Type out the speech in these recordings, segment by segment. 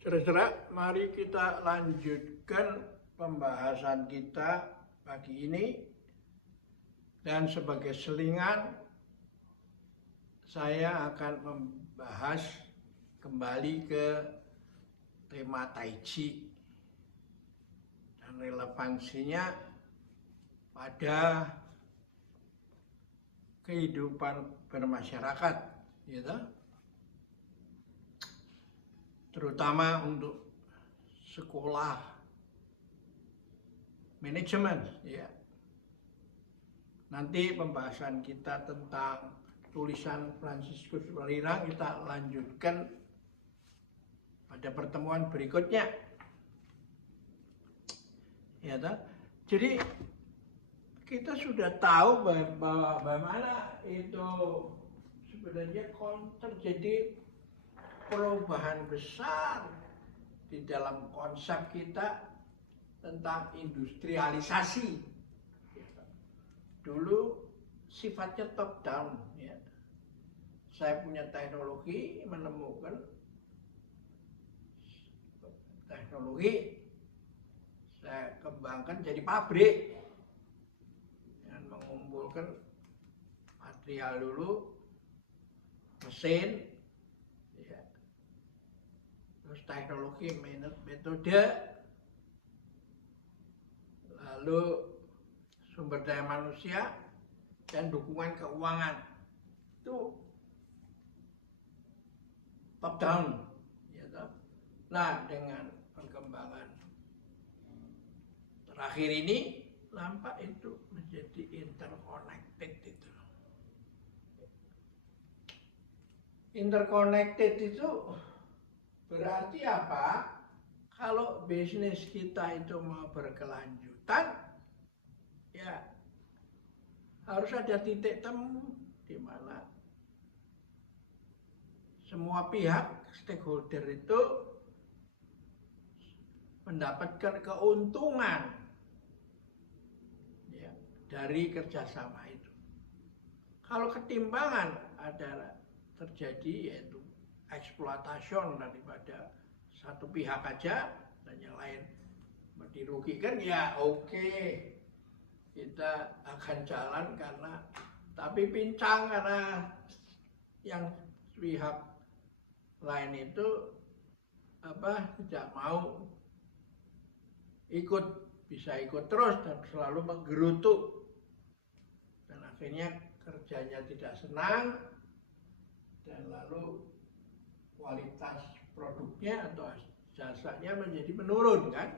Saudara, mari kita lanjutkan pembahasan kita pagi ini. Dan sebagai selingan, saya akan membahas kembali ke tema Tai Chi dan relevansinya pada kehidupan bermasyarakat, gitu. Terutama untuk sekolah manajemen, ya. Nanti pembahasan kita tentang tulisan Fransiskus Walirang kita lanjutkan pada pertemuan berikutnya, ya toh? Jadi kita sudah tahu bahwa bagaimana itu sebenarnya terjadi perubahan besar di dalam konsep kita tentang industrialisasi. Dulu sifatnya top down, ya. Saya punya teknologi, menemukan teknologi, saya kembangkan jadi pabrik dan mengumpulkan material dulu, mesin, ya. Terus teknologi, metode, lalu sumber daya manusia dan dukungan keuangan. Itu top down, ya toh? Nah, dengan perkembangan terakhir ini nampak itu menjadi interconnected itu. Interconnected itu berarti apa? Kalau bisnis kita itu mau berkelanjutan, ya harus ada titik temu di mana semua pihak stakeholder itu mendapatkan keuntungan, ya, dari kerjasama itu. Kalau ketimbangan adalah terjadi, yaitu eksploitasi daripada satu pihak aja dan yang lain dirugikan, ya oke. Kita akan jalan tapi pincang karena yang pihak lain itu tidak mau bisa ikut terus dan selalu menggerutu dan akhirnya kerjanya tidak senang dan lalu kualitas produknya atau jasanya menjadi menurun, kan?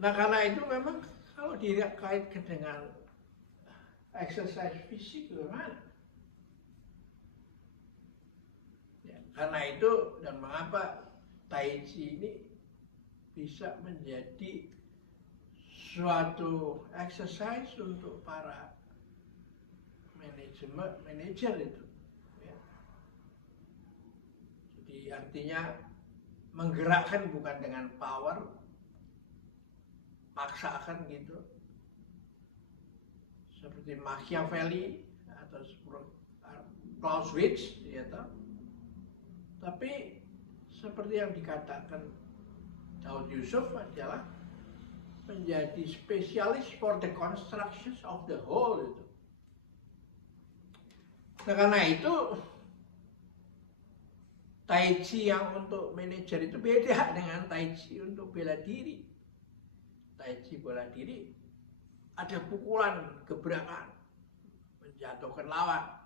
Nah, karena itu memang kalau dikaitkan dengan exercise fisik bagaimana? Ya, karena itu dan mengapa Tai Chi ini bisa menjadi suatu exercise untuk para manajer itu. Ya. Jadi artinya menggerakkan bukan dengan power, paksakan gitu, seperti Machiavelli atau Clausewitz, ya toh? Tapi seperti yang dikatakan Daud Yusuf adalah menjadi spesialis for the construction of the whole itu. Nah, karena itu Tai Chi yang untuk manajer itu beda dengan Tai Chi untuk bela diri. Tai Chi bela diri ada pukulan, gebrakan, menjatuhkan lawan,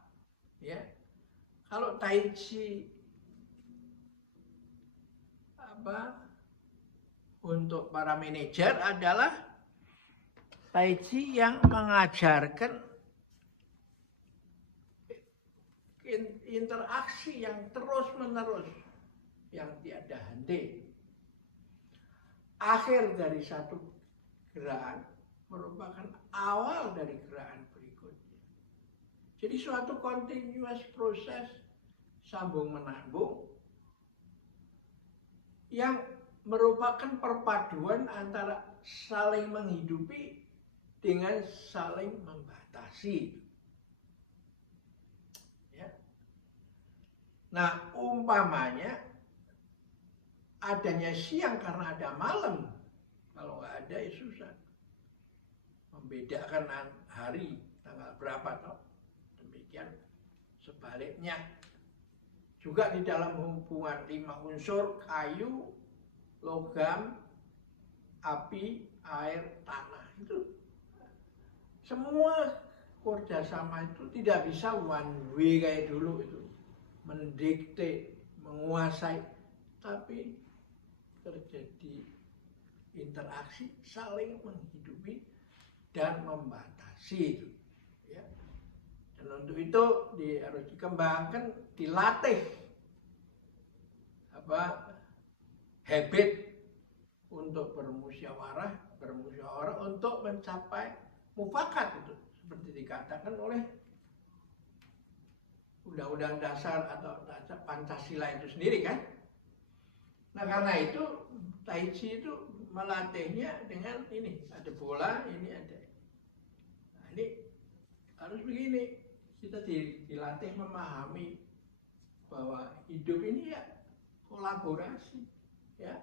ya. Kalau Tai Chi untuk para manajer adalah Tai Chi yang mengajarkan interaksi yang terus-menerus, yang tiada henti. Akhir dari satu gerakan merupakan awal dari gerakan berikutnya. Jadi suatu continuous proses sambung menambung yang merupakan perpaduan antara saling menghidupi dengan saling membatasi. Ya. Nah, umpamanya adanya siang karena ada malam. Kalau nggak ada ya susah. Membedakan hari tanggal berapa toh. Demikian sebaliknya. Juga di dalam hubungan 5 unsur, kayu, logam, api, air, tanah. Itu semua kerjasama itu tidak bisa one way kayak dulu itu. Mendikte, menguasai. Tapi terjadi interaksi, saling menghidupi dan membatasi itu. Ya. Dan untuk itu harus dikembangkan, dilatih habit untuk bermusyawarah untuk mencapai mufakat itu, seperti dikatakan oleh Undang-Undang Dasar atau Pancasila itu sendiri kan. Nah karena itu Tai Chi itu melatihnya dengan ini, ada bola, ini ada. Nah ini harus begini, kita dilatih memahami bahwa hidup ini ya kolaborasi, ya.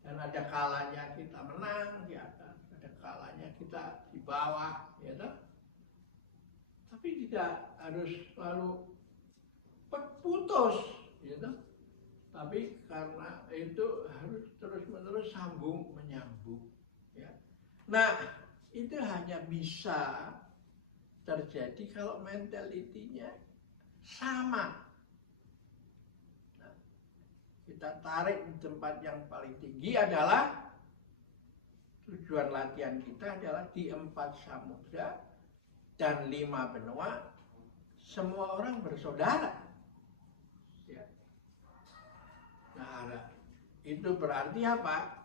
Dan ada kalanya kita menang di atas, ada kalanya kita di bawah, ya toh. Tapi tidak harus selalu putus, ya toh. Tapi karena itu harus terus-menerus sambung menyambung, ya. Nah, itu hanya bisa terjadi kalau mentalitinya sama. Nah, kita tarik di tempat yang paling tinggi adalah tujuan latihan kita adalah di 4 samudra dan 5 benua, semua orang bersaudara. Ya. Nah, itu berarti apa?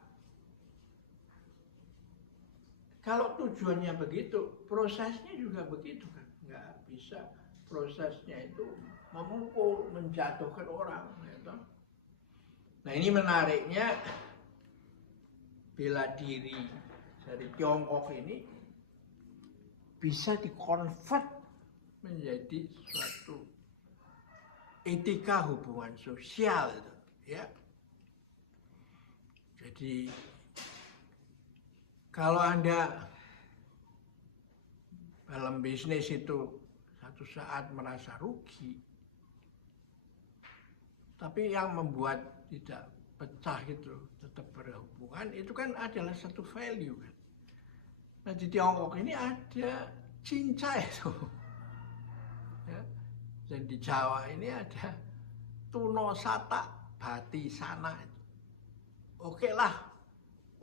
Kalau tujuannya begitu, prosesnya juga begitu kan. Nggak bisa prosesnya itu memukul, menjatuhkan orang. Gitu. Nah ini menariknya, bela diri dari Tiongkok ini bisa dikonvert menjadi suatu etika hubungan sosial itu, ya. Jadi kalau Anda dalam bisnis itu satu saat merasa rugi, tapi yang membuat tidak pecah itu tetap berhubungan, itu kan adalah satu value kan. Nah di Tiongkok ini ada cincai itu, ya. Dan di Jawa ini ada tuno sata bati sana itu. Oke lah,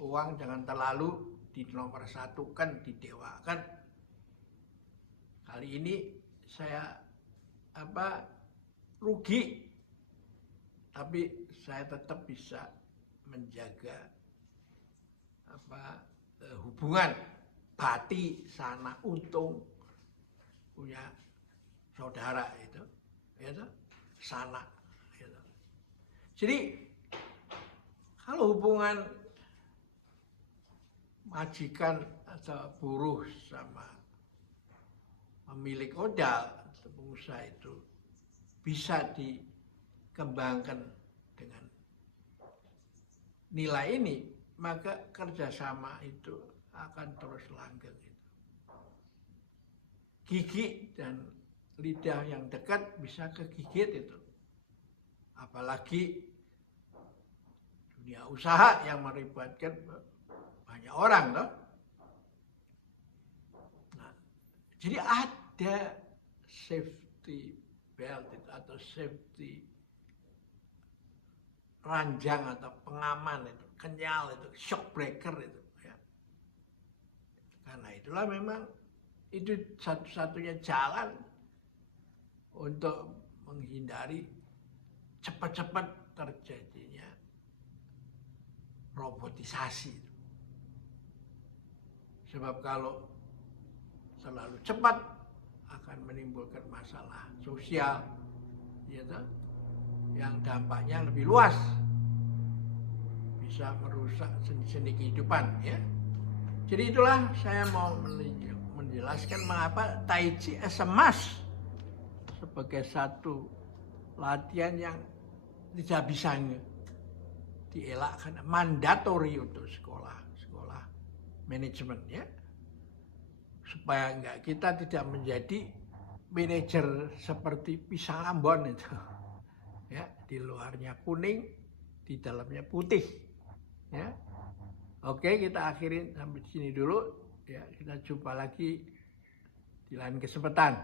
uang jangan terlalu dinomorsatukan, didewakan. Kali ini saya rugi, tapi saya tetap bisa menjaga hubungan bati sana untung, punya saudara itu, ya sana. Gitu. Jadi kalau hubungan majikan atau buruh sama pemilik modal atau pengusaha itu bisa dikembangkan dengan nilai ini, maka kerjasama itu akan terus langgeng. Gigi dan lidah yang dekat bisa kegigit itu, apalagi dunia usaha yang melibatkan banyak orang loh. Nah, jadi ada safety belt atau safety ranjang atau pengaman itu, kenyal itu, shock breaker itu. Ya. Karena itulah memang itu satu-satunya jalan untuk menghindari cepat-cepat terjadinya robotisasi. Sebab kalau terlalu cepat akan menimbulkan masalah sosial, gitu, yang dampaknya lebih luas, bisa merusak sendi-sendi kehidupan, ya. Jadi itulah saya mau menjelaskan mengapa Tai Chi as a must sebagai satu latihan yang tidak bisa dielakkan, mandatori untuk sekolah manajemen ya, supaya kita tidak menjadi manajer seperti pisang Ambon itu ya, di luarnya kuning, di dalamnya putih ya. Oke, kita akhiri sampai sini dulu ya, kita jumpa lagi di lain kesempatan.